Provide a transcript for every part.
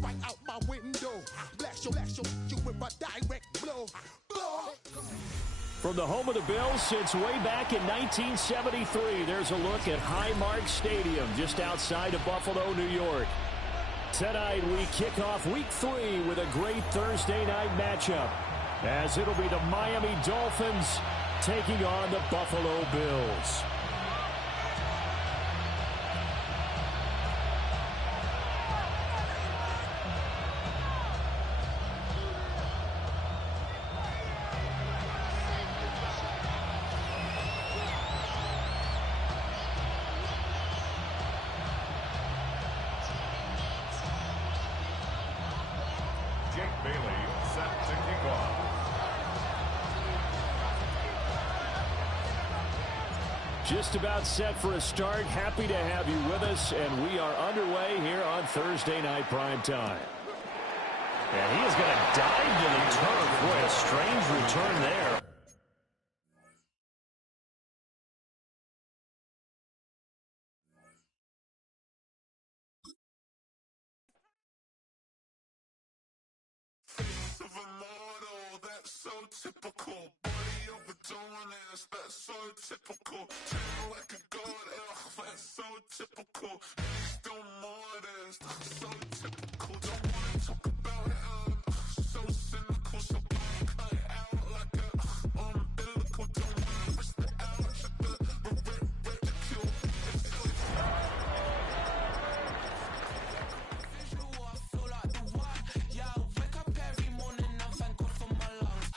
right out my window. Blast you with a direct blow. From the home of the Bills since way back in 1973, there's a look at Highmark Stadium just outside of Buffalo, New York. Tonight we kick off Week 3 with a great Thursday night matchup, as it'll be the Miami Dolphins taking on the Buffalo Bills. Just about set for a start. Happy to have you with us, and we are underway here on Thursday Night Primetime. And he is going to dive to the turf. Boy, a strange return there. Typical body overdoing this, that's so typical. Treat like a god, that's so typical. Please don't more this, that's so typical. Don't wanna talk about it, so cynical. So cut it out like a umbilical. Don't wanna risk the ouch, the ridicule. Visual, I feel like the one. Yeah, I wake up every morning and thank God for my lungs.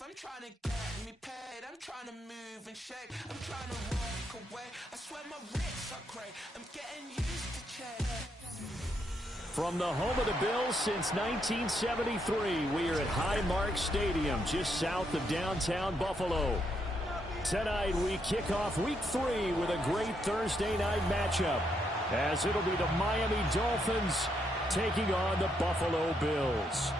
I'm trying to get me paid, I'm trying to move and shake, I'm trying to walk away, I swear my wrists are great, I'm getting used to change. From the home of the Bills since 1973, we are at Highmark Stadium, just south of downtown Buffalo. Tonight we kick off Week 3 with a great Thursday night matchup, as it'll be the Miami Dolphins taking on the Buffalo Bills.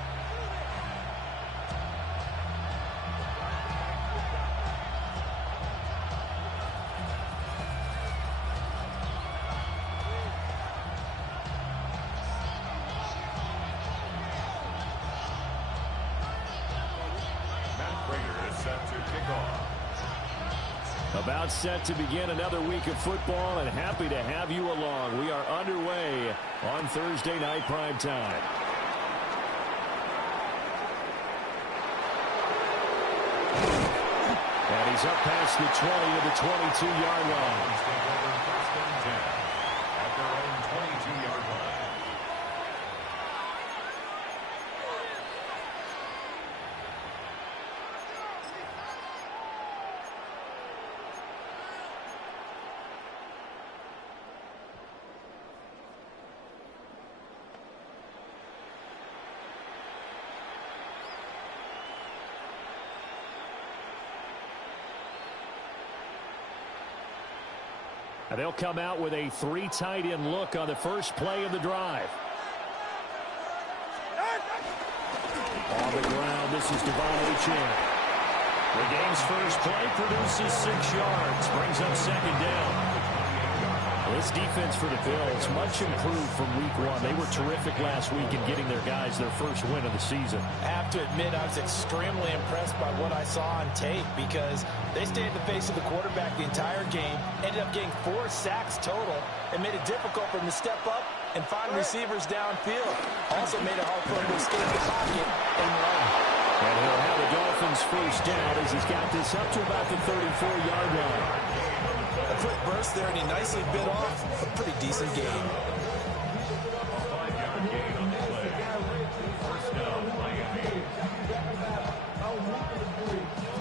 About set to begin another week of football, and happy to have you along. We are underway on Thursday Night Primetime. And he's up past the 20 to the 22-yard line. At their own 22-yard line. They'll come out with a three tight end look on the first play of the drive. On the ground, this is Devon Achane. The game's first play produces 6 yards, brings up second down. This defense for the Bills, much improved from week 1. They were terrific last week in getting their guys their first win of the season. I have to admit, I was extremely impressed by what I saw on tape, because they stayed in the face of the quarterback the entire game, ended up getting 4 sacks total, and made it difficult for him to step up and find receivers downfield. Also made it hard for him to escape the pocket and run. And he'll have the Dolphins first down as he's got this up to about the 34-yard line. A quick burst there, and he nicely bit off a pretty decent game.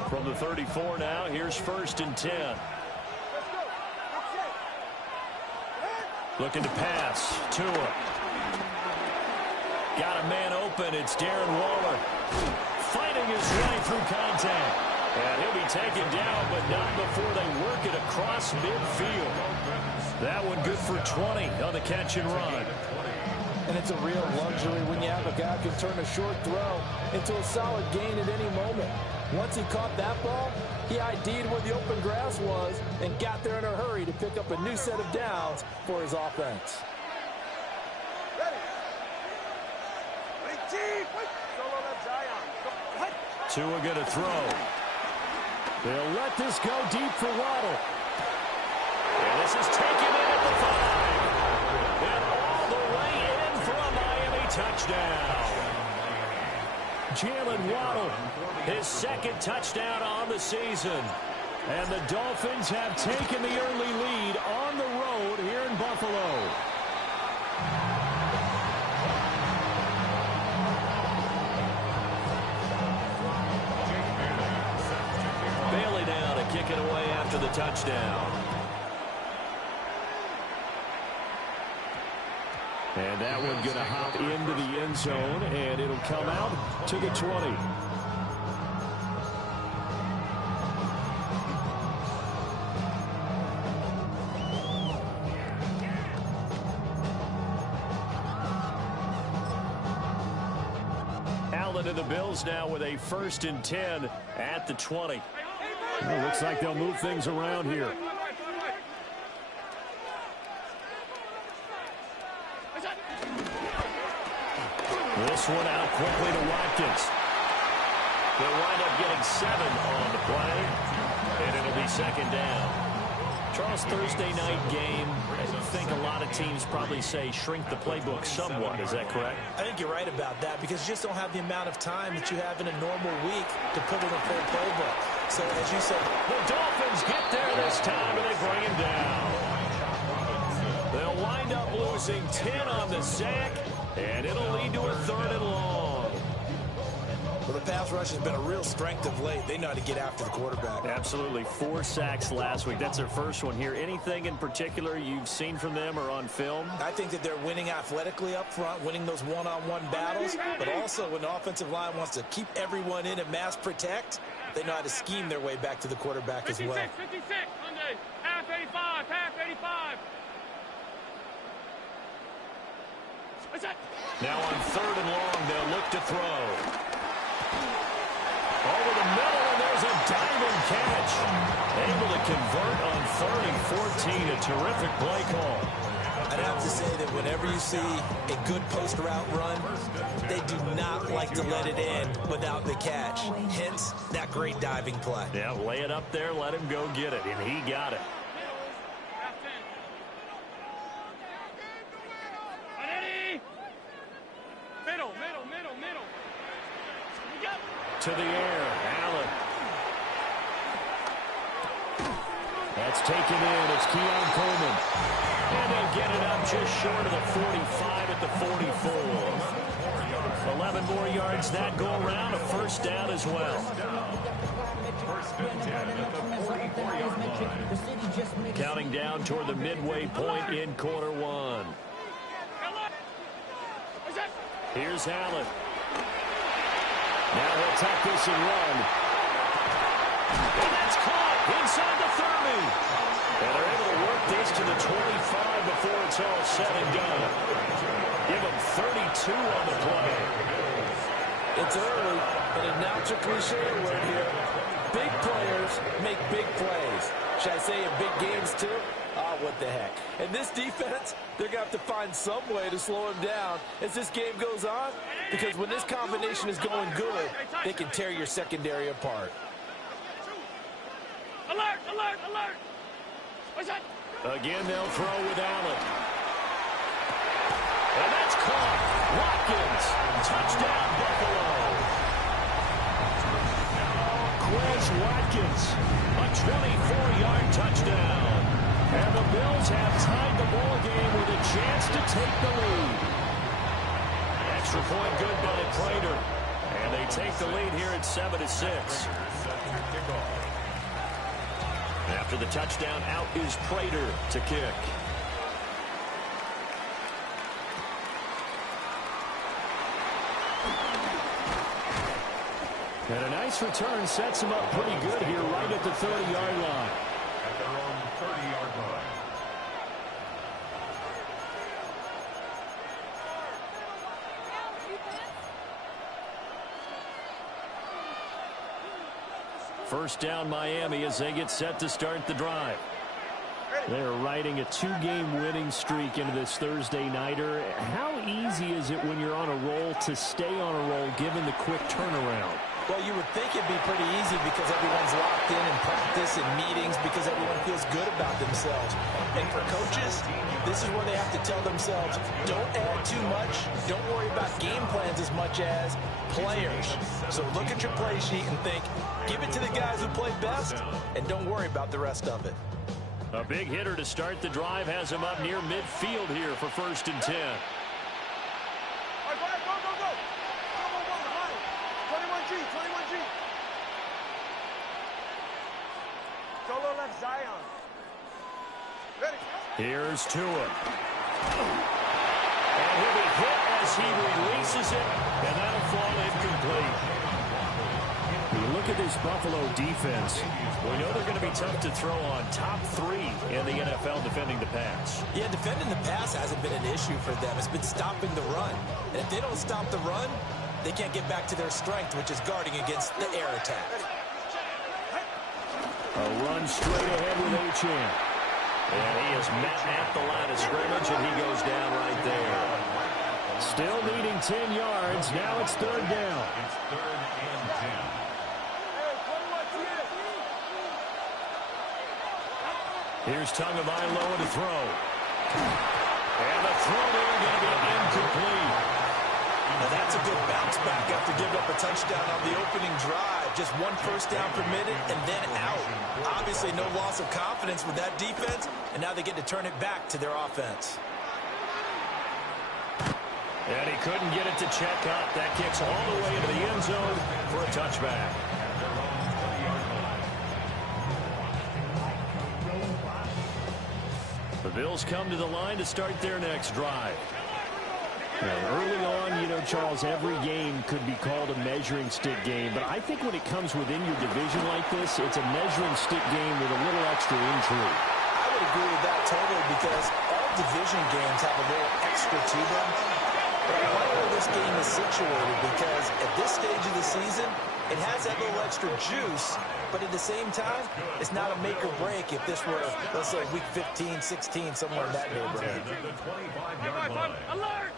From the 34 now, here's 1st and 10. Looking to pass. Tua. Got a man open. It's Darren Waller. Fighting his way through contact. And he'll be taken down, but not before they work it across midfield. That one good for 20 on the catch and run. And it's a real luxury when you have a guy who can turn a short throw into a solid gain at any moment. Once he caught that ball, he ID'd where the open grass was and got there in a hurry to pick up a new set of downs for his offense. Tua going to throw. They'll let this go deep for Waddle. And this is taken in at the 5. And all the way in for a Miami touchdown. Jalen Waddle, his second touchdown on the season. And the Dolphins have taken the early lead on the road here in Buffalo. Bailey now to kick it away after the touchdown. And that one going to hop into the end zone, and it'll come out to the 20. Allen and the Bills now with a 1st and 10 at the 20. Well, looks like they'll move things around here. This one out quickly to Watkins. They'll wind up getting 7 on the play, and it'll be 2nd down. Charles, Thursday night game, I think a lot of teams probably say shrink the playbook somewhat. Is that correct? I think you're right about that because you just don't have the amount of time that you have in a normal week to put in a full playbook. So, as you said, the Dolphins get there this time, and they bring him down. They'll wind up losing 10 on the sack, and it'll lead to a 3rd and long. Well, the pass rush has been a real strength of late. They know how to get after the quarterback. Absolutely. 4 sacks last week. That's their first one here. Anything in particular you've seen from them or on film? I think that they're winning athletically up front, winning those one-on-one battles, but also when the offensive line wants to keep everyone in and mass protect, they know how to scheme their way back to the quarterback as well. 56, Monday. Half 85, half 85. Now on 3rd and long, they'll look to throw. Over the middle, and there's a diving catch. Able to convert on 3rd and 14. A terrific play call. I'd have to say that whenever you see a good post route run, they do not like to let it in without the catch. Hence, that great diving play. Yeah, lay it up there, let him go get it, and he got it. To the air, Allen. That's taken in. It's Keon Coleman. And they'll get it up just short of the 45 at the 44. 11 more yards that go around. A 1st down as well. Counting down toward the midway point in quarter 1. Here's Allen. Now he'll tuck this and run. And that's caught inside the 30. And they're able to work this to the 25 before it's all said and done. Give them 32 on the play. It's early, but announce a cliche word here. Big players make big plays. Should I say in big games too? Oh, what the heck. And this defense, they're going to have to find some way to slow him down as this game goes on, because when this combination is going good, they can tear your secondary apart. Alert, alert, alert. Again, they'll throw with Allen. And that's caught. Watkins. Touchdown, Buffalo. Quez Watkins. A 24-yard touchdown. And the Bills have tied the ball game with a chance to take the lead. Extra point good by Prater. And they take the lead here at 7-6. After the touchdown, out is Prater to kick. And a nice return sets him up pretty good here right at the 30-yard line. At their own 30-yard line. First down Miami as they get set to start the drive. They're riding a 2-game winning streak into this Thursday nighter. How easy is it when you're on a roll to stay on a roll given the quick turnaround? Well, you would think it'd be pretty easy because everyone's locked in practice and meetings because everyone feels good about themselves. And for coaches, this is where they have to tell themselves, don't add too much, don't worry about game plans as much as players. So look at your play sheet and think, give it to the guys who play best, and don't worry about the rest of it. A big hitter to start the drive has him up near midfield here for 1st and 10. All right, go, go, go. Go, go, go, behind. 21G, 21G. Solo left Zion. Ready. Here's Tua. And he'll be hit as he releases it, and that'll fall incomplete. When you look at this Buffalo defense, we know they're going to be tough to throw on. Top 3 in the NFL defending the pass. Yeah, defending the pass hasn't been an issue for them. It's been stopping the run. And if they don't stop the run, they can't get back to their strength, which is guarding against the air attack. A run straight ahead with Achane. And he is met at the line of scrimmage, and he goes down right there. Still needing 10 yards. Now it's 3rd down. It's 3rd and 10. Here's Tagovailoa to throw. And the throw there going to be incomplete. Now that's a good bounce back after giving up a touchdown on the opening drive. Just 1 first down permitted and then out. Obviously no loss of confidence with that defense, and now they get to turn it back to their offense. And he couldn't get it to check up. That kicks all the way into the end zone for a touchback. The Bills come to the line to start their next drive. Early on, you know, Charles, every game could be called a measuring stick game. But I think when it comes within your division like this, it's a measuring stick game with a little extra intrigue. I would agree with that totally because all division games have a little extra to them. But I like where this game is situated because at this stage of the season, it has that little extra juice, but at the same time, it's not a make or break if this were, let's say, week 15, 16, somewhere in that neighborhood. Alert!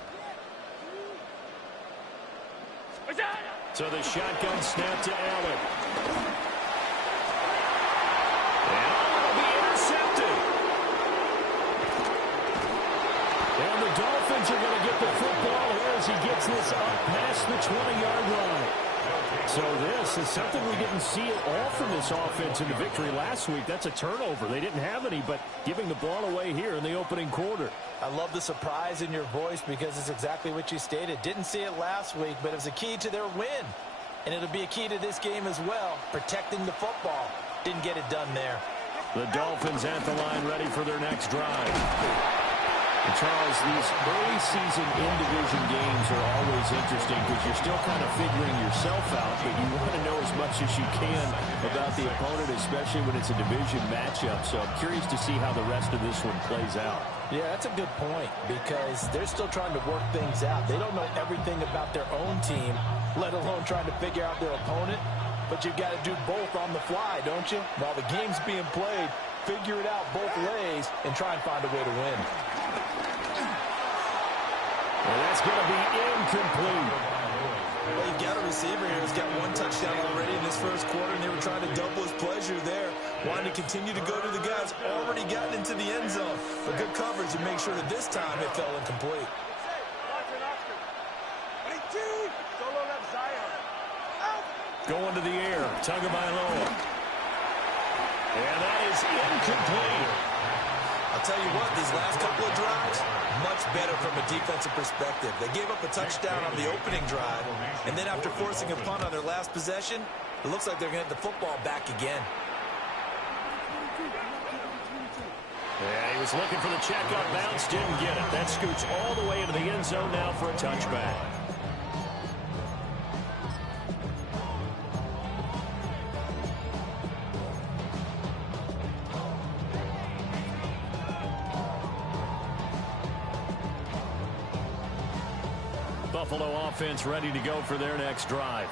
So the shotgun snap to Allen. And it'll be intercepted. And the Dolphins are going to get the football here as he gets this up past the 20-yard line. So this is something we didn't see at all from this offense in the victory last week. That's a turnover. They didn't have any, but giving the ball away here in the opening quarter. I love the surprise in your voice because it's exactly what you stated. Didn't see it last week, but it was a key to their win. And it'll be a key to this game as well, protecting the football. Didn't get it done there. The Dolphins at the line ready for their next drive. And Charles, these early season in-division games are always interesting because you're still kind of figuring yourself out, but you want to know as much as you can about the opponent, especially when it's a division matchup. So I'm curious to see how the rest of this one plays out. Yeah, that's a good point because they're still trying to work things out. They don't know everything about their own team, let alone trying to figure out their opponent. But you've got to do both on the fly, don't you? While the game's being played, figure it out both ways and try and find a way to win. And that's going to be incomplete. Well, you've got a receiver here who's got 1 touchdown already in this first quarter, and they were trying to double his pleasure there. Wanted to continue to go to the guys already gotten into the end zone. But good coverage to make sure that this time it fell incomplete. Going to the air, Tagovailoa. And that is incomplete. I'll tell you what, these last couple of drives, much better from a defensive perspective. They gave up a touchdown on the opening drive, and then after forcing a punt on their last possession, it looks like they're going to get the football back again. Yeah, he was looking for the check-up bounce, didn't get it. That scoots all the way into the end zone now for a touchback. Buffalo offense ready to go for their next drive.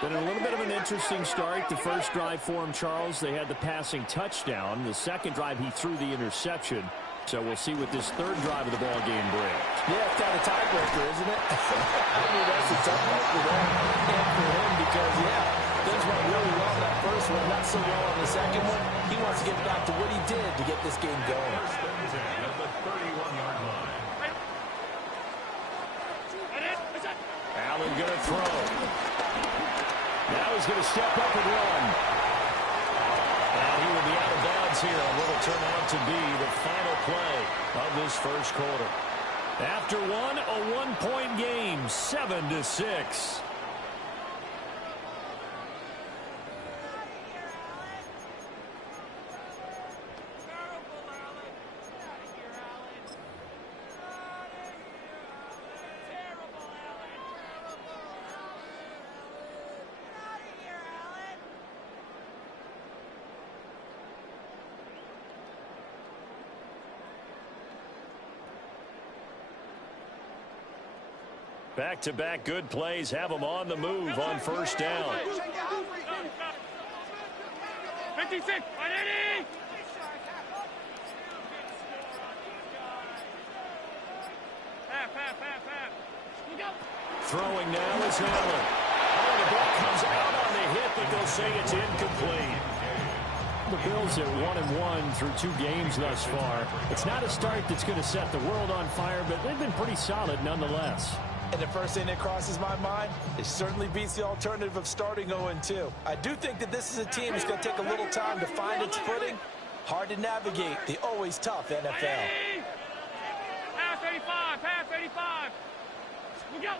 Been a little bit of an interesting start. The first drive for him, Charles, they had the passing touchdown. The second drive, he threw the interception. So we'll see what this third drive of the ball game brings. Yeah, it's kind of a tiebreaker, isn't it? I mean, that's a tough one for them and for him because, yeah, things went really well in that first one, not so well on the second one. He wants to get back to what he did to get this game going. First and 10 at the 31-yard line. Allen going to throw. Now he's going to step up and run. And he will be out of bounds here on what will turn out to be the final play of this first quarter. After one, a one-point game, 7-6. Back-to-back good plays have them on the move on first down. 56, 180. Half. Throwing now is Allen. Oh, the ball comes out on the hit, but they'll say it's incomplete. The Bills are 1-1 through 2 games thus far. It's not a start that's going to set the world on fire, but they've been pretty solid nonetheless. And the first thing that crosses my mind, it certainly beats the alternative of starting 0-2. I do think that this is a team that's going to take a little time to find its footing. Hard to navigate the always tough NFL. Half 85, half 85. We go.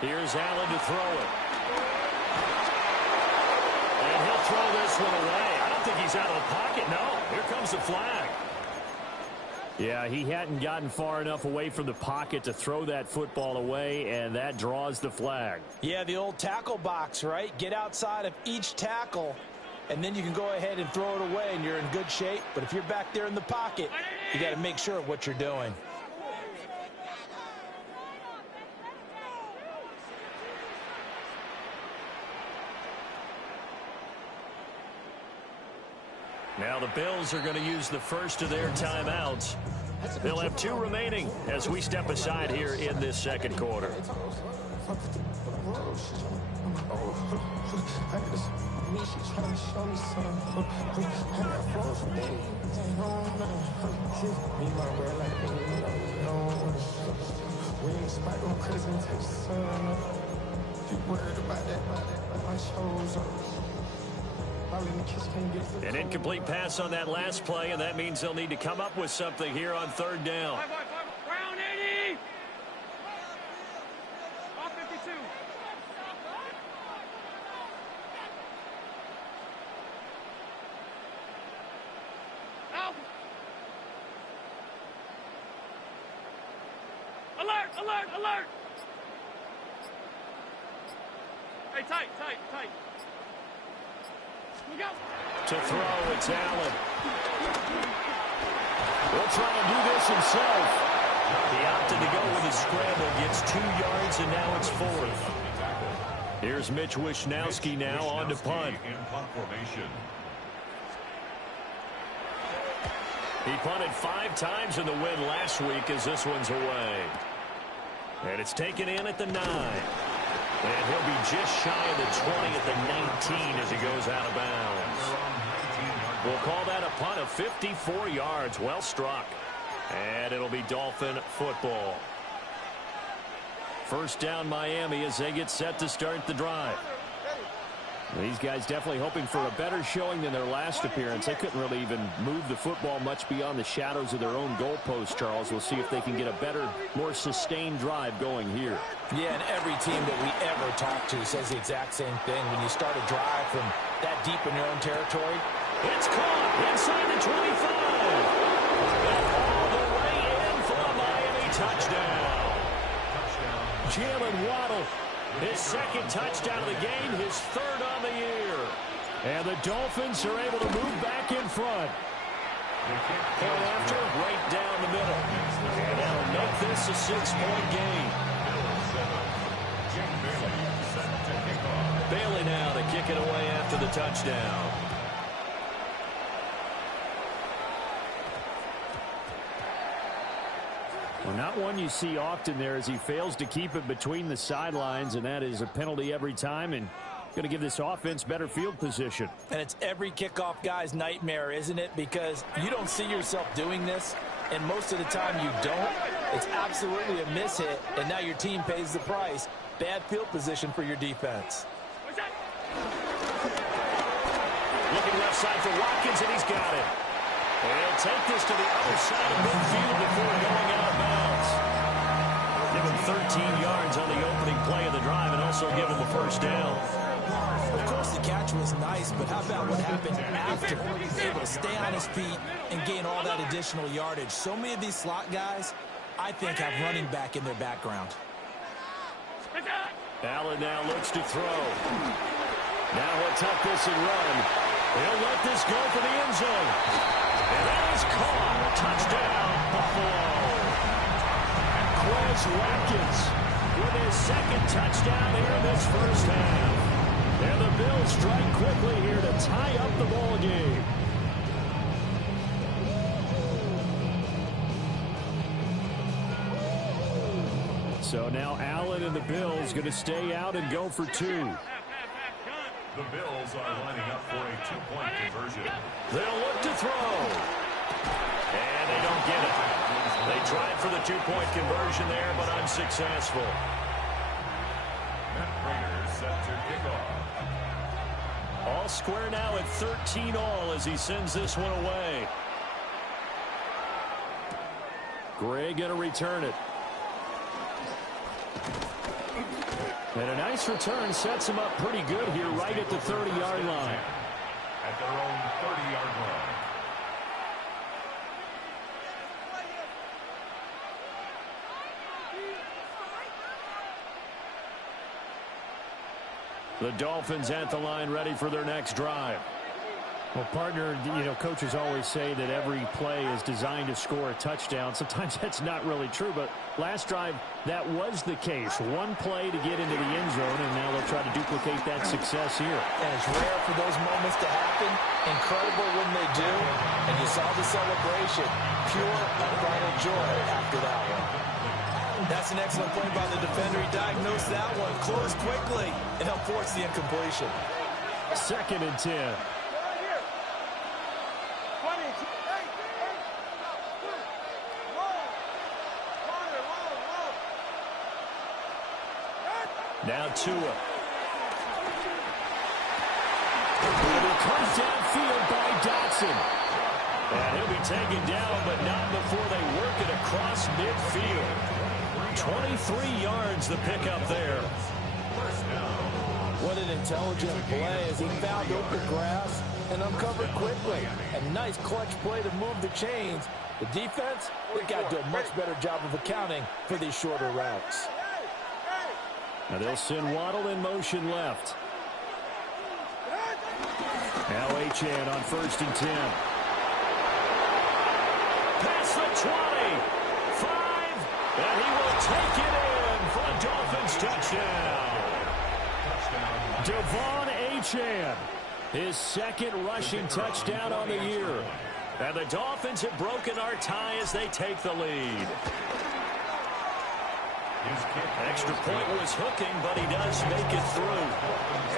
Here's Allen to throw it. And he'll throw this one away. I don't think he's out of the pocket. No, here comes the flag. Yeah, he hadn't gotten far enough away from the pocket to throw that football away, and that draws the flag. Yeah, the old tackle box, right? Get outside of each tackle, and then you can go ahead and throw it away, and you're in good shape. But if you're back there in the pocket, you got to make sure of what you're doing. Now the Bills are going to use the first of their timeouts. They'll have 2 remaining as we step aside here in this second quarter. An incomplete pass on that last play, and that means they'll need to come up with something here on third down. Round 80. Off 52. Out. Alert. Hey, tight. To throw, it's Allen. Will try and do this himself. He opted to go with his scramble, gets 2 yards, and now it's 4th. Here's Mitch Wishnowsky now on to punt. He punted 5 times in the win last week as this one's away. And it's taken in at the 9. And he'll be just shy of the 20 at the 19 as he goes out of bounds. We'll call that a punt of 54 yards. Well struck. And it'll be Dolphin football. First down Miami as they get set to start the drive. These guys definitely hoping for a better showing than their last appearance. They couldn't really even move the football much beyond the shadows of their own goalpost, Charles. We'll see if they can get a better, more sustained drive going here. Yeah, and every team that we ever talk to says the exact same thing. When you start a drive from that deep in your own territory, it's caught inside the 25. And all the way in for a Miami touchdown. Jalen Waddle. His second touchdown of the game, his 3rd on the year. And the Dolphins are able to move back in front. Point after, right down the middle. And that'll make this a 6-point game. Bailey now to kick it away after the touchdown. Well, not one you see often there as he fails to keep it between the sidelines, and that is a penalty every time, and going to give this offense better field position. And it's every kickoff guy's nightmare, isn't it? Because you don't see yourself doing this, and most of the time you don't. It's absolutely a mishit, and now your team pays the price. Bad field position for your defense. Looking left side for Watkins, and he's got it. He'll take this to the other side of midfield before going out of bounds. Give him 13 yards on the opening play of the drive and also give him a first down. Of course, the catch was nice, but how about what happened after? Able to stay on his feet and gain all that additional yardage. So many of these slot guys, I think, have running back in their background. Allen now looks to throw. Now he'll tuck this and run. He'll let this go for the end zone. And that is caught. Touchdown, Buffalo. Quez Watkins with his second touchdown here in this first half. And the Bills strike quickly here to tie up the ball game. So now Allen and the Bills going to stay out and go for two. The Bills are lining up for a two-point conversion. They'll look to throw. And they don't get it. They tried for the two-point conversion there, but unsuccessful. Matt Prater set to kick off. All square now at 13 all as he sends this one away. Gray going to return it. And a nice return sets him up pretty good here right at the 30-yard line. At their own 30-yard line. The Dolphins at the line ready for their next drive. Well, partner, coaches always say that every play is designed to score a touchdown. Sometimes that's not really true, but last drive, that was the case. One play to get into the end zone, and now they'll try to duplicate that success here. And it's rare for those moments to happen. Incredible when they do. And you saw the celebration. Pure, unbridled joy after that one. That's an excellent play by the defender. He diagnosed that one, closed quickly, and helped force the incompletion. 2nd and 10. Now Tua. Will be caught downfield by Dotson. And he'll be taken down, but not before they work it across midfield. 23 yards the pickup there. What an intelligent play as he found open grass and uncovered quickly. A nice clutch play to move the chains. The defense, they got to do a much better job of accounting for these shorter routes. Now they'll send Waddle in motion left. Now Achane on 1st and 10. Past the 20. 5. And he will take it in for a Dolphins touchdown. Devon Achane, his 2nd rushing touchdown on the year. And the Dolphins have broken our tie as they take the lead. Extra point was hooking, but he does make it through.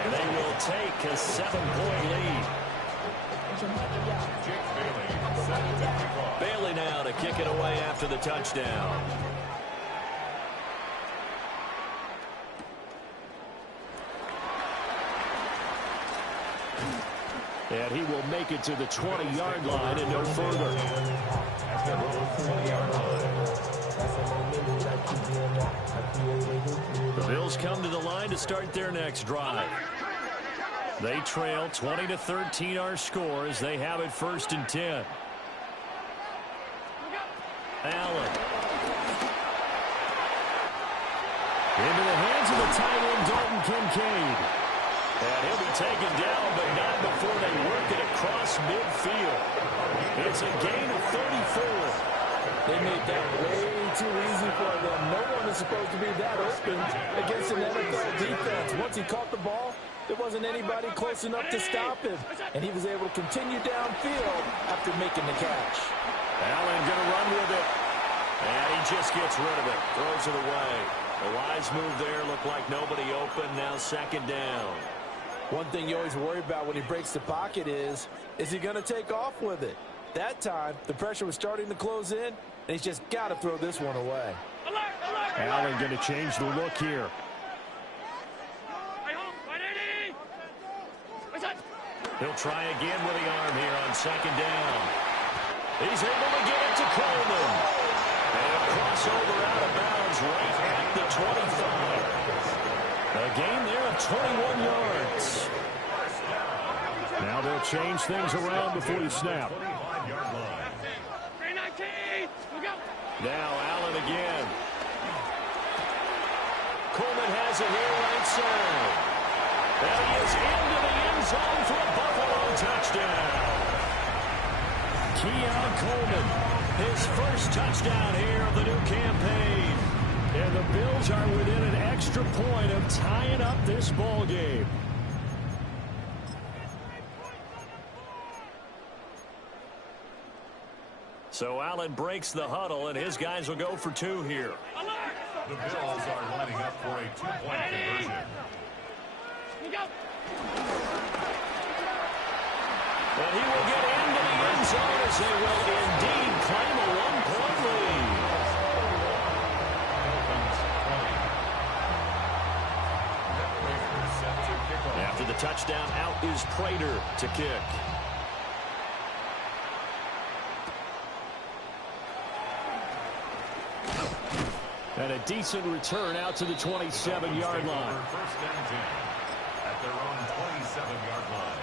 And they will take a 7-point lead. Bailey now to kick it away after the touchdown. And he will make it to the 20-yard line and no further. The Bills come to the line to start their next drive. They trail 20-13 our score as they have it 1st and 10. Allen. Into the hands of the tight end, Dalton Kincaid. And he'll be taken down, but not before they work it across midfield. It's a gain of 34. They made that way too easy for them. No one is supposed to be that open against an NFL defense. Once he caught the ball, There wasn't anybody close enough to stop him, and he was able to continue downfield after making the catch. Allen going to run with it. And he just gets rid of it. Throws it away. A wise move there. Looked like nobody open. Now second down. One thing you always worry about when he breaks the pocket is he going to take off with it? That time, the pressure was starting to close in, and he's just got to throw this one away. Allen going to change the look here. He'll try again with the arm here on second down. He's able to get it to Coleman. And a crossover out of bounds right at the 25. A gain there of 21 yards. Now they'll change things around before the snap. Now Allen again. Coleman has it here right side. And he is into the end zone for a Buffalo touchdown. Keon Coleman, his first touchdown here of the new campaign. And the Bills are within an extra point of tying up this ball game. So Allen breaks the huddle, and his guys will go for two here. The Bills are lining up for a two-point conversion. And he will get into the end zone as they will indeed claim a one-point lead. After the touchdown, out is Prater to kick. And a decent return out to the 27-yard line. First and 10 at their own 27-yard line.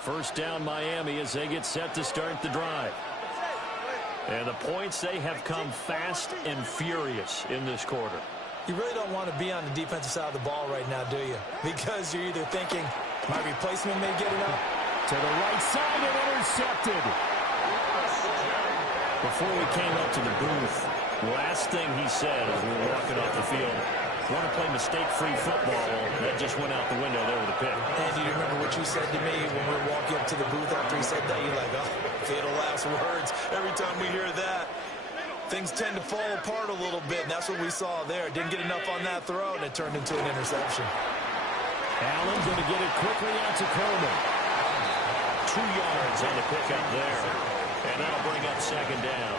First down Miami as they get set to start the drive. And the points, they have come fast and furious in this quarter. You really don't want to be on the defensive side of the ball right now, do you? Because you're either thinking, my replacement may get it up. To the right side and intercepted. Before we came up to the booth, last thing he said as we were walking off the field, want to play mistake-free football. That just went out the window there with a pick. And do you remember what you said to me when we were walking up to the booth after he said that? You're like, oh, fatal last words. Every time we hear that, things tend to fall apart a little bit, and that's what we saw there. Didn't get enough on that throw, and it turned into an interception. Allen going to get it quickly out to Coleman. 2 yards on the pickup there. And that'll bring up second down.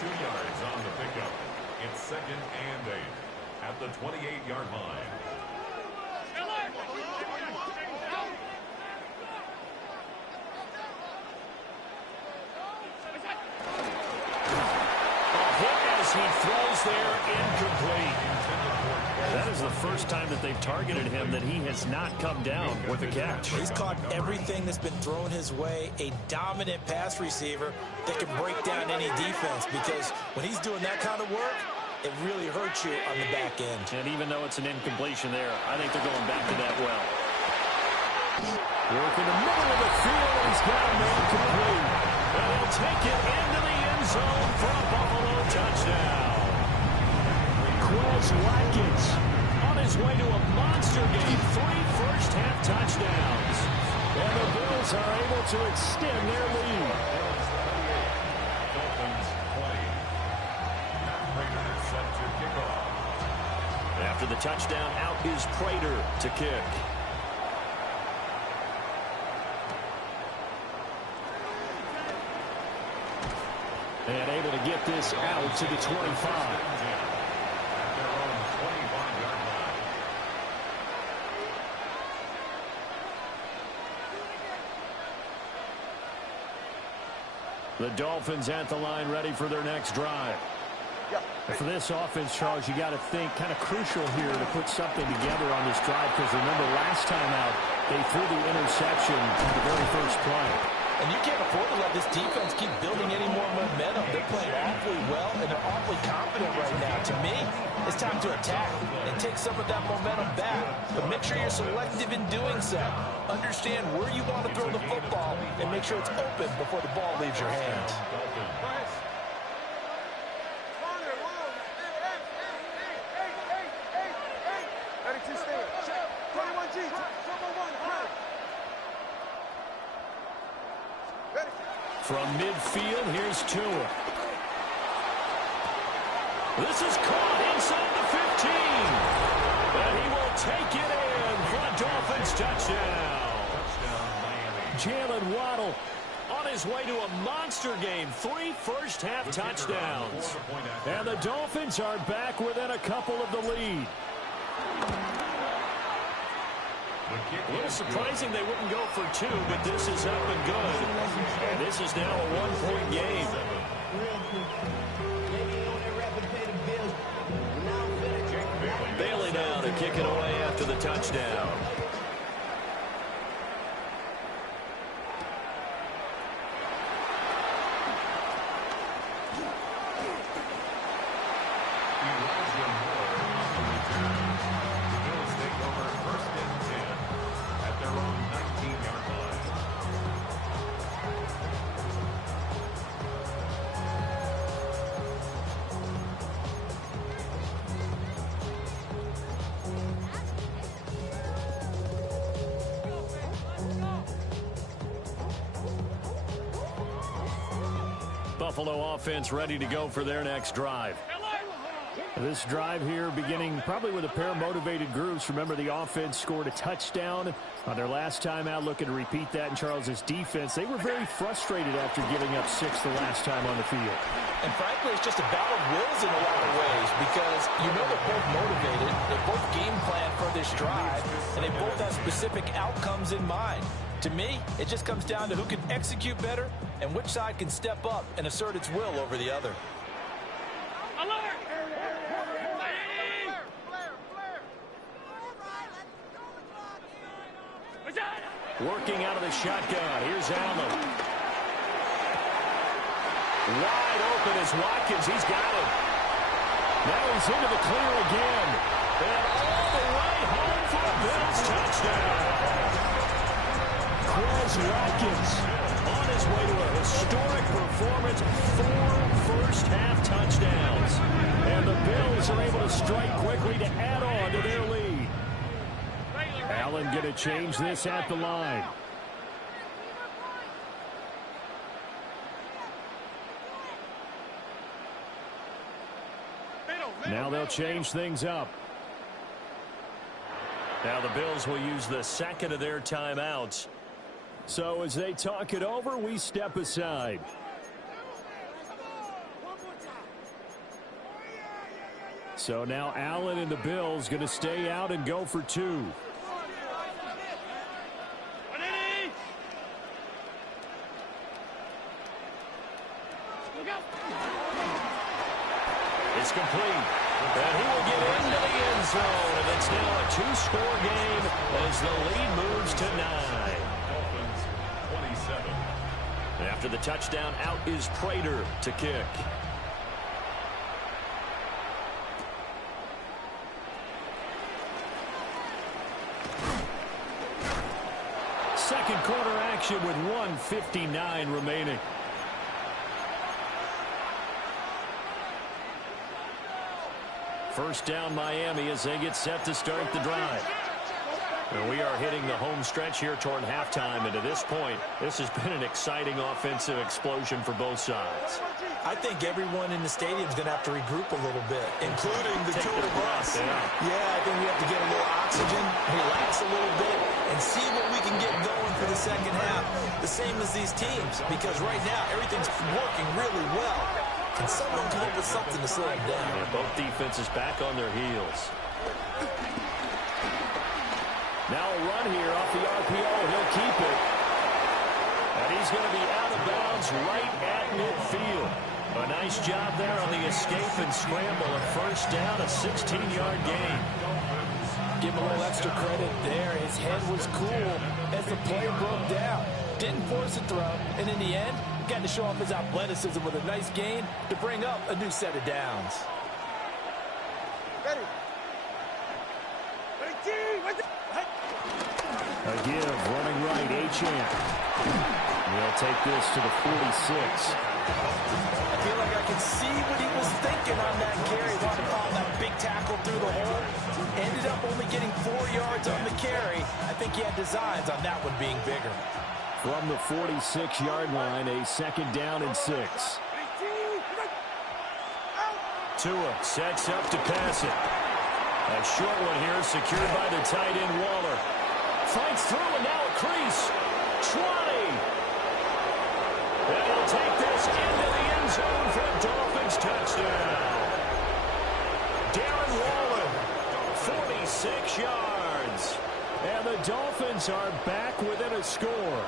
2 yards on the pickup. It's second and 8 at the 28-yard line. A hit as he throws there, incomplete. That is the first time that they've targeted him that he has not come down with a catch. He's caught everything that's been thrown his way, a dominant pass receiver that can break down any defense, because when he's doing that kind of work, it really hurts you on the back end. And even though it's an incompletion there, I think they're going back to that well. Work in the middle of the field, and he's got a man complete. And he'll take it into the end zone for a Buffalo touchdown. Quez Watkins on his way to a monster game. 3 first-half touchdowns. And the Bills are able to extend their lead. Dolphins 20. Prater set to kick off. After the touchdown, out is Prater to kick. And able to get this out to the 25. The Dolphins at the line, ready for their next drive. And for this offense, Charles, you got to think kind of crucial here to put something together on this drive, because remember last time out, they threw the interception on the very first play. And you can't afford to let this defense keep building any more momentum. They're playing awfully well, and they're awfully confident right now. To me, it's time to attack and take some of that momentum back. But make sure you're selective in doing so. Understand where you want to throw the football and make sure it's open before the ball leaves your hands. From midfield, here's Tua. This is caught inside the 15. And he will take it in for a Dolphins touchdown. Jalen Waddle on his way to a monster game. 3 first-half touchdowns. And the Dolphins are back within a couple of the lead. A little surprising they wouldn't go for 2, but this is up and good. And this is now a 1-point game. Bailey now to kick it away after the touchdown. Buffalo offense ready to go for their next drive. This drive here beginning probably with a pair of motivated groups. Remember, the offense scored a touchdown on their last time out, looking to repeat that in Charles's defense. They were very frustrated after giving up 6 the last time on the field. And frankly, it's just a battle of wills in a lot of ways because you know they're both motivated. They both game plan for this drive, and they both have specific outcomes in mind. To me, it just comes down to who can execute better and which side can step up and assert its will over the other. Alert! Working out of the shotgun. Here's Allen. Wide open is Watkins. He's got it. Now he's into the clear again. And all the way home for a Bills touchdown. Quez Watkins on his way to a historic performance. 4 first-half touchdowns. And the Bills are able to strike quickly to add on to their lead. Allen going to change this at the line. Now they'll change things up. Now the Bills will use the second of their timeouts. So as they talk it over, we step aside. So now Allen and the Bills going to stay out and go for 2. It's complete. And he will get into the end zone. And it's now a 2-score game as the lead moves to 9. Dolphins 27. After the touchdown, out is Prater to kick. Second quarter action with 1:59 remaining. First down Miami as they get set to start the drive. And we are hitting the home stretch here toward halftime. And to this point, this has been an exciting offensive explosion for both sides. I think everyone in the stadium is going to have to regroup a little bit, including the tour bus. Yeah, I think we have to get a little oxygen, relax a little bit, and see what we can get going for the second half. The same as these teams, because right now everything's working really well. Can someone come up with something to slow them down? Yeah, both defenses back on their heels. Now a run here off the RPO. He'll keep it. And he's going to be out of bounds right at midfield. A nice job there on the escape and scramble. A first down, a 16-yard gain. Give him a little extra credit there. His head was cool as the player broke down. Didn't force a throw, and in the end, got to show off his athleticism with a nice gain to bring up a new set of downs. Ready. A give, running right, Achane. He'll take this to the 46. I feel like I can see what he was thinking on that carry. Wanted to follow that big tackle through the hole. Ended up only getting 4 yards on the carry. I think he had designs on that one being bigger. From the 46-yard line, a 2nd down and 6. Tua sets up to pass it. A short one here secured by the tight end Waller. Fights through and now a crease. 20. And he'll take this into the end zone for a Dolphins touchdown. Darren Waller, 46 yards. And the Dolphins are back within a score.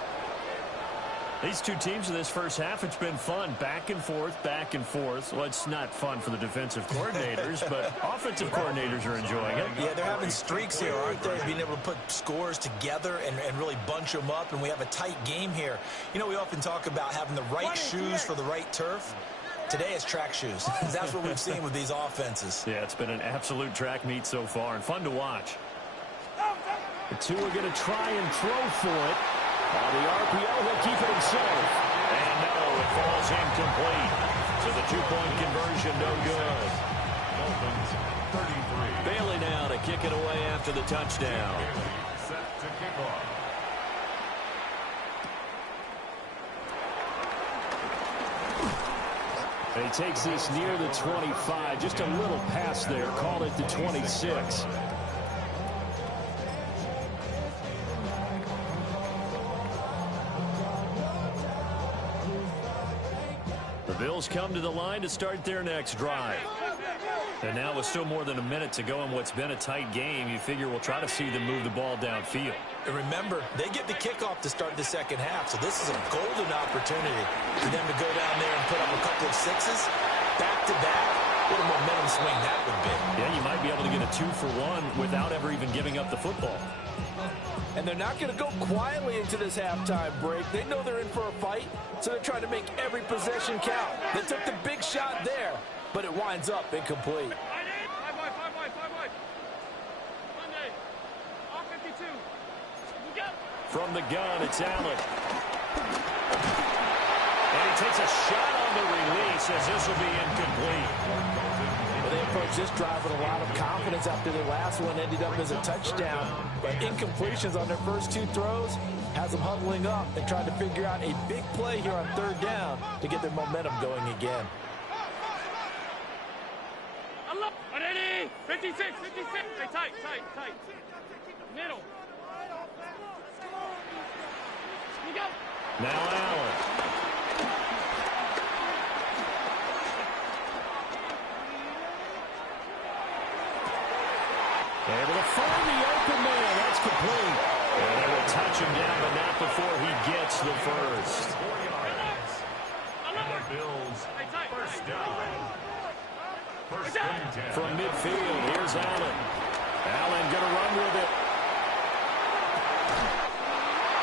These two teams in this first half, it's been fun. Back and forth, back and forth. Well, it's not fun for the defensive coordinators, but offensive coordinators are enjoying it. Yeah, they're having streaks here, aren't they? Being able to put scores together and really bunch them up, and we have a tight game here. You know, we often talk about having the right shoes for the right turf. Today it's track shoes. That's what we've seen with these offenses. Yeah, it's been an absolute track meet so far, and fun to watch. The two are going to try and throw for it. On the RPO, he'll keep it himself. And no, it falls incomplete. So the two-point conversion no good. Dolphins 33. Bailey now to kick it away after the touchdown. Set to kick off. And he takes this near the 25. Just a little pass there. Call it the 26. The Bills come to the line to start their next drive. And now with still more than a minute to go in what's been a tight game, you figure we'll try to see them move the ball downfield. And remember, they get the kickoff to start the second half, so this is a golden opportunity for them to go down there and put up a couple of sixes back-to-back. What a momentum swing that would be. Yeah, you might be able to get a 2-for-1 without ever even giving up the football. And they're not going to go quietly into this halftime break. They know they're in for a fight, so they're trying to make every possession count. They took the big shot there, but it winds up incomplete. Five wide. Monday. All 52. We go. From the gun, it's Allen. And he takes a shot on the release as this will be incomplete. Well, they approached this drive with a lot of confidence after the last one ended up as a touchdown. But incompletions on their first two throws has them huddling up and trying to figure out a big play here on third down to get their momentum going again. 56. Hey, tight. Middle. We go. Now Allen. Able to find the open man. That's complete. And they will touch him down, but not before he gets the first. 4 yards. And the Bills first down. First and 10. From midfield, here's Allen. Allen going to run with it.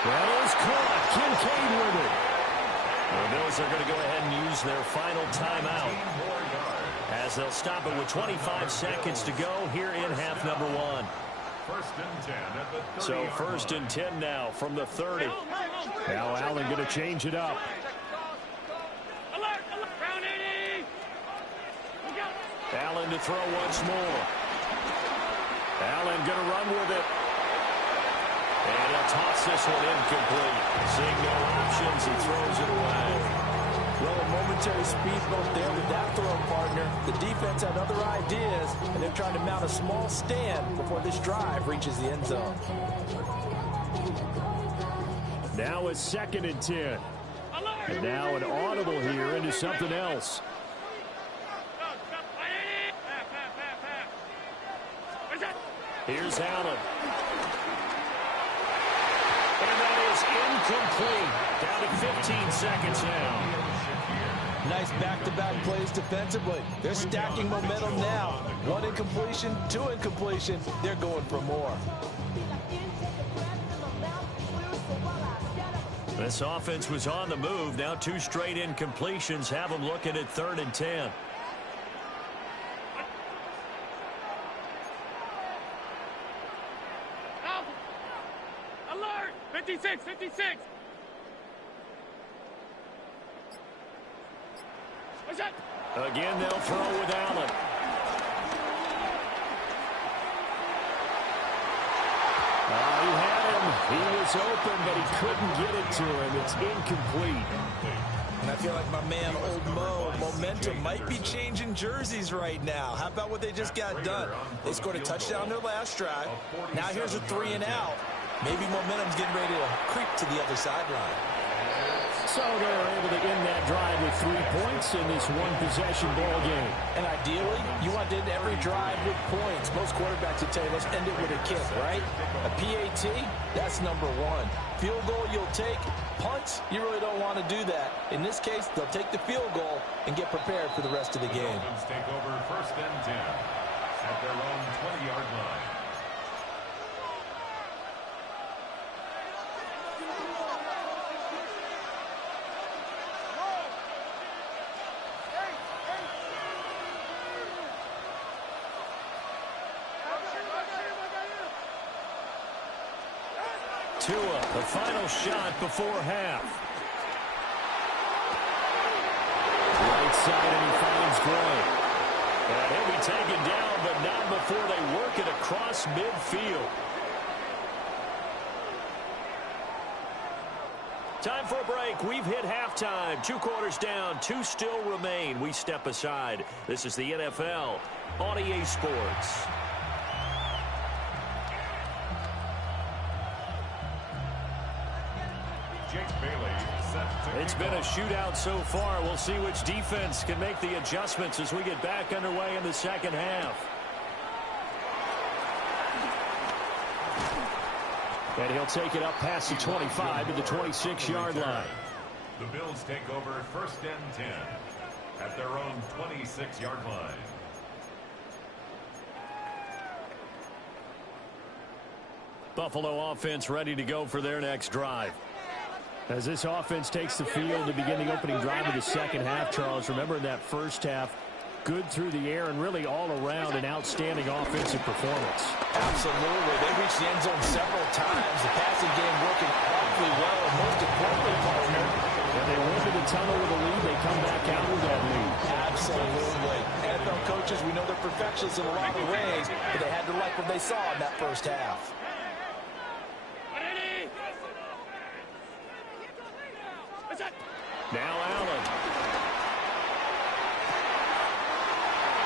That is caught. Kincaid with it. The Bills are going to go ahead and use their final timeout, 15 more yards. as they'll stop it with 25 seconds to go here in half number 1. First and 10 at the 30. So first and 10 now from the 30. Now Allen going to change it up. Alert. Round 80. We go. Allen to throw once more. Allen going to run with it. And he'll toss this one incomplete. Seeing no options, he throws it away. Well, a momentary speed bump there with that throw partner. The defense had other ideas, and they're trying to mount a small stand before this drive reaches the end zone. Now it's 2nd and 10. Alert. And now an audible here into something else. Go. 80. Pass. Where's that? Here's Allen. And that is incomplete. Down to 15 seconds now. Nice back-to-back plays defensively. They're stacking momentum now. One incompletion, two incompletion. They're going for more. This offense was on the move. Now 2 straight incompletions have them looking at 3rd and 10. Alert. 56. Where's that? Again, they'll throw with Allen. He had him. He was was open, but he couldn't get it to him. It's incomplete. And I feel like my man, Old Mo, momentum might be changing jerseys right now. How about what they just got done? They scored a touchdown their last drive. Now here's a 3 and out. Maybe momentum's getting ready to creep to the other sideline. So they're able to end that drive with 3 points in this one-possession ball game. And ideally, you want to end every drive with points. Most quarterbacks would tell you, let's end it with a kick, right? A PAT, that's number 1. Field goal you'll take. Punts, you really don't want to do that. In this case, they'll take the field goal and get prepared for the rest of the game. Dolphins take over 1st and 10 at their own 20-yard line. Tua, the final shot before half. Right side, and he finds Gray. And he'll be taken down, but not before they work it across midfield. Time for a break. We've hit halftime. 2 quarters down, 2 still remain. We step aside. This is the NFL on EA Sports. It's been a shootout so far. We'll see which defense can make the adjustments as we get back underway in the second half. And he'll take it up past the 25 to the 26-yard line. The Bills take over 1st and 10 at their own 26-yard line. Buffalo offense ready to go for their next drive. As this offense takes the field to begin the opening drive of the second half, Charles, remember in that first half, good through the air and really all around an outstanding offensive performance. Absolutely. They reached the end zone several times. The passing game working awfully well, and most importantly, partner. And they went to the tunnel with a lead. They come back out with that lead. Absolutely. NFL coaches, we know they're perfectionists in a lot of ways, but they had to like what they saw in that first half. Now Allen.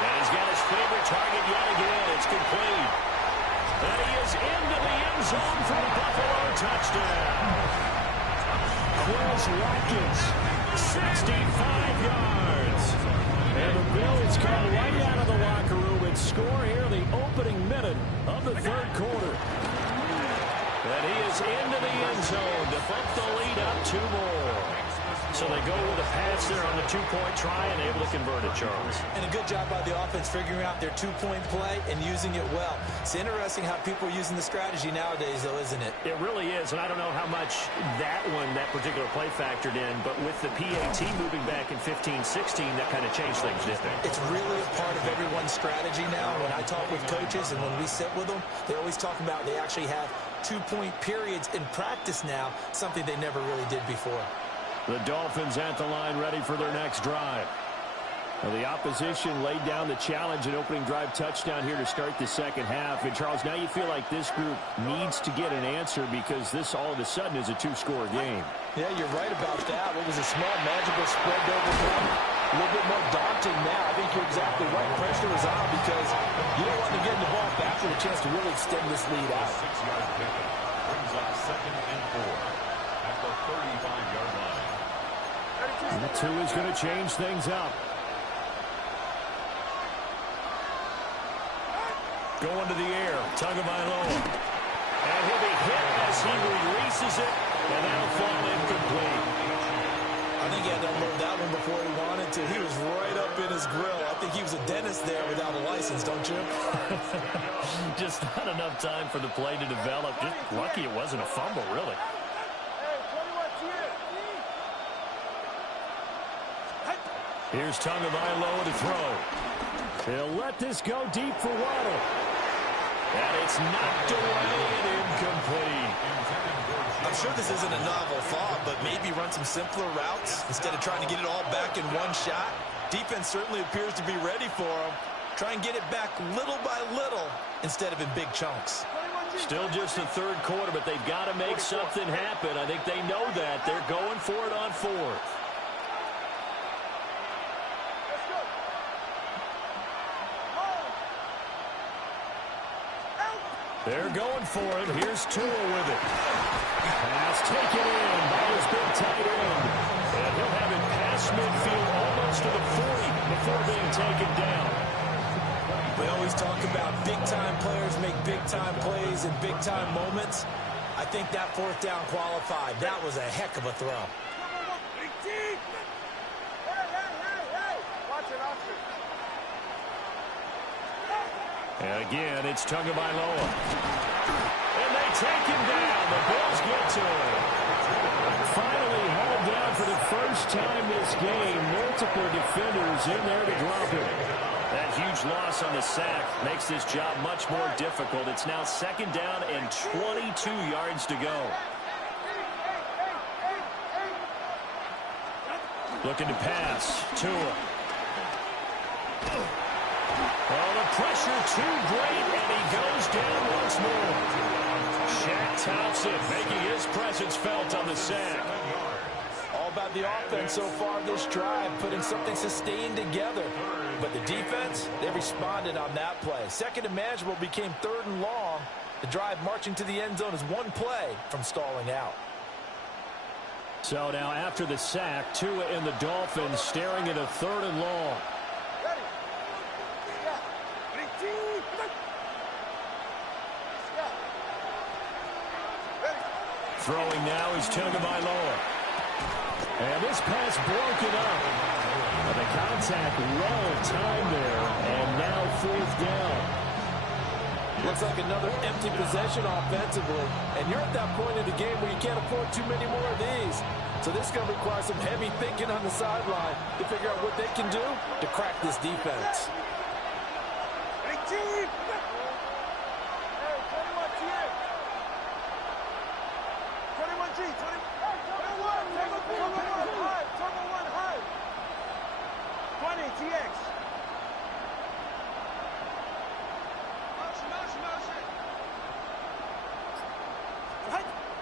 And he's got his favorite target yet again. It's complete. And he is into the end zone for the Buffalo touchdown. Quez Watkins, 65 yards. And the Bills come right out of the locker room and score here in the opening minute of the third quarter. And he is into the end zone to bump the lead up 2 more. So they go with a pass there on the 2-point try and able to convert it, Charles. And a good job by the offense figuring out their 2-point play and using it well. It's interesting how people are using the strategy nowadays, though, isn't it? It really is, and I don't know how much that particular play factored in, but with the PAT moving back in 15-16, that kind of changed things, didn't it? It's really a part of everyone's strategy now. When I talk with coaches and when we sit with them, they always talk about they actually have 2-point periods in practice now, something they never really did before. The Dolphins at the line ready for their next drive. Well, the opposition laid down the challenge and opening drive touchdown here to start the second half. And, Charles, now you feel like this group needs to get an answer because this all of a sudden is a 2-score game. Yeah, you're right about that. What was a small, magical spread to overcome? A little bit more daunting now. I think you're exactly right. Pressure is on because you don't want to get the ball back with a chance to really extend this lead out. 6-yard pickup brings up 2nd and 4 at the 35-yard line. The 2 is going to change things up. Going to the air, Tagovailoa. And he'll be hit as he releases it, and that'll fall incomplete. I think he had to unload that one before he wanted to. He was right up in his grill. I think he was a dentist there without a license, don't you? Just not enough time for the play to develop. Just lucky it wasn't a fumble, really. Here's Tagovailoa to throw. He'll let this go deep for Waddle. And it's knocked away and incomplete. I'm sure this isn't a novel thought, but maybe run some simpler routes instead of trying to get it all back in one shot. Defense certainly appears to be ready for him. Try and get it back little by little instead of in big chunks. Still just the third quarter, but they've got to make something happen. I think they know that. They're going for it on fourth. They're going for it. Here's Tua with it. Pass taken in by his big tight end. And he'll have it past midfield almost to the 40 before being taken down. We always talk about big-time players make big-time plays in big-time moments. I think that fourth down qualified. That was a heck of a throw. And again, it's Tagovailoa. And they take him down. The Bills get to him. Finally hauled down for the first time this game. Multiple defenders in there to drop him. That huge loss on the sack makes this job much more difficult. It's now second down and 22 yards to go. Looking to pass. Tua. Oh, the pressure too great, and he goes down once more. Shaq Thompson making his presence felt on the sack. All about the offense so far this drive, putting something sustained together. But the defense, they responded on that play. Second and manageable became third and long. The drive marching to the end zone is one play from stalling out. So now after the sack, Tua and the Dolphins staring at a third and long. Throwing now is Tagovailoa. And this pass broken up. And the contact well timed there. And now fourth down. Looks like another empty possession offensively. And you're at that point in the game where you can't afford too many more of these. So this is going to require some heavy thinking on the sideline to figure out what they can do to crack this defense.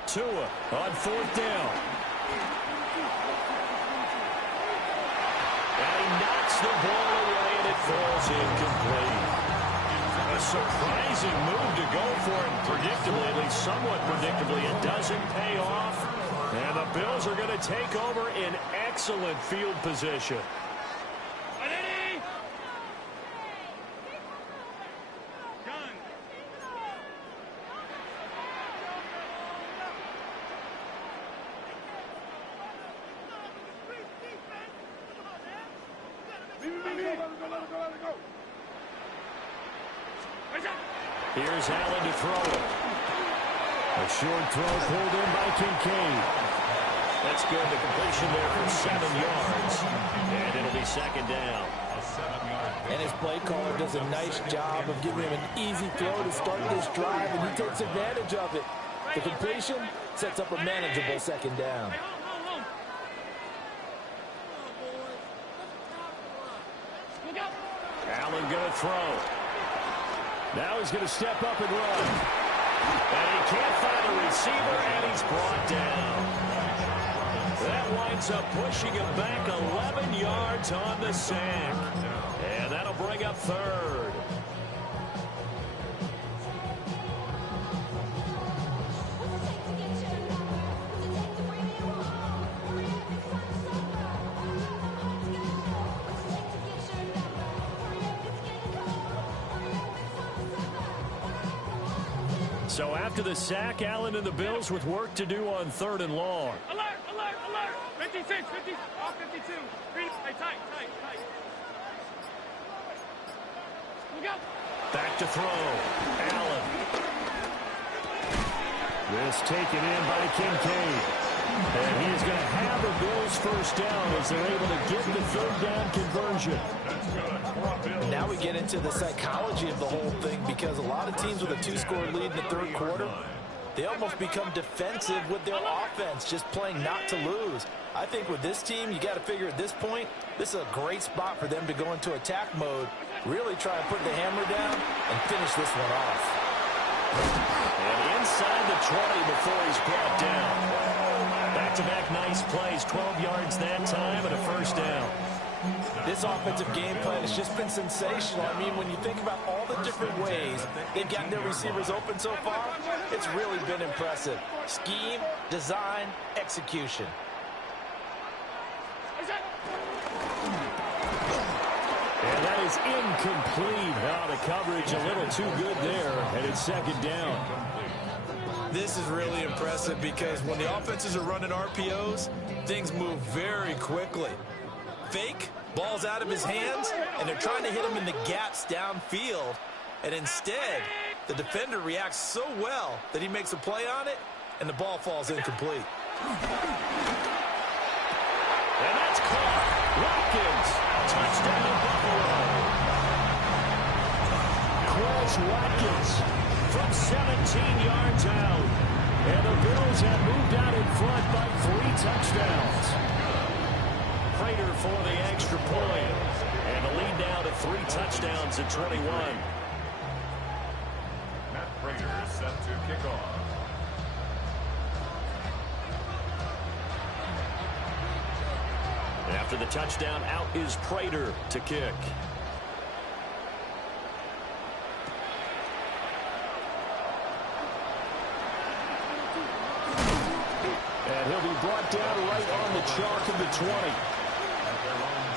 Tua on fourth down. And he knocks the ball away, and it falls incomplete. A surprising move to go for it, predictably, at least somewhat predictably. It doesn't pay off, and the Bills are going to take over in excellent field position. Here's Allen to throw it. A short throw pulled in by Kincaid. That's good. The completion there for 7 yards. And it'll be second down. And his play caller does a nice job of giving him an easy throw to start this drive, and he takes advantage of it. The completion sets up a manageable second down. Allen going to throw. Now he's going to step up and run. And he can't find a receiver, and he's brought down. That winds up pushing him back 11 yards on the sack. And that'll bring up third. So after the sack, Allen and the Bills with work to do on third and long. Alert, alert, alert. 56, 50, off 52. Hey, tight. Look out. Back to throw. Allen. This taken in by Kincaid. And he is going to have the Bills first down as they're able to get the third down conversion. Now we get into the psychology of the whole thing, because a lot of teams with a 2-score lead in the third quarter, they almost become defensive with their offense, just playing not to lose. I think with this team, you got to figure at this point, this is a great spot for them to go into attack mode, really try and put the hammer down and finish this one off. And inside the 20 before he's brought down. Back-to-back nice plays, 12 yards that time and a first down. This offensive game plan has just been sensational. I mean, when you think about all the different ways they've gotten their receivers open so far, it's really been impressive. Scheme, design, execution. And that is incomplete. Oh, the coverage a little too good there, and it's second down. This is really impressive because when the offenses are running RPOs, things move very quickly. Fake, ball's out of his hands, and they're trying to hit him in the gaps downfield. And instead, the defender reacts so well that he makes a play on it, and the ball falls incomplete. And that's caught. Watkins, touchdown Buffalo. Chris Watkins from 17 yards out. And the Bills have moved out in front by 3 touchdowns. Prater for the extra point. And the lead now to 3 touchdowns at 21. Matt Prater is set to kick off. After the touchdown, out is Prater to kick. And he'll be brought down right on the chalk of the 20. At their own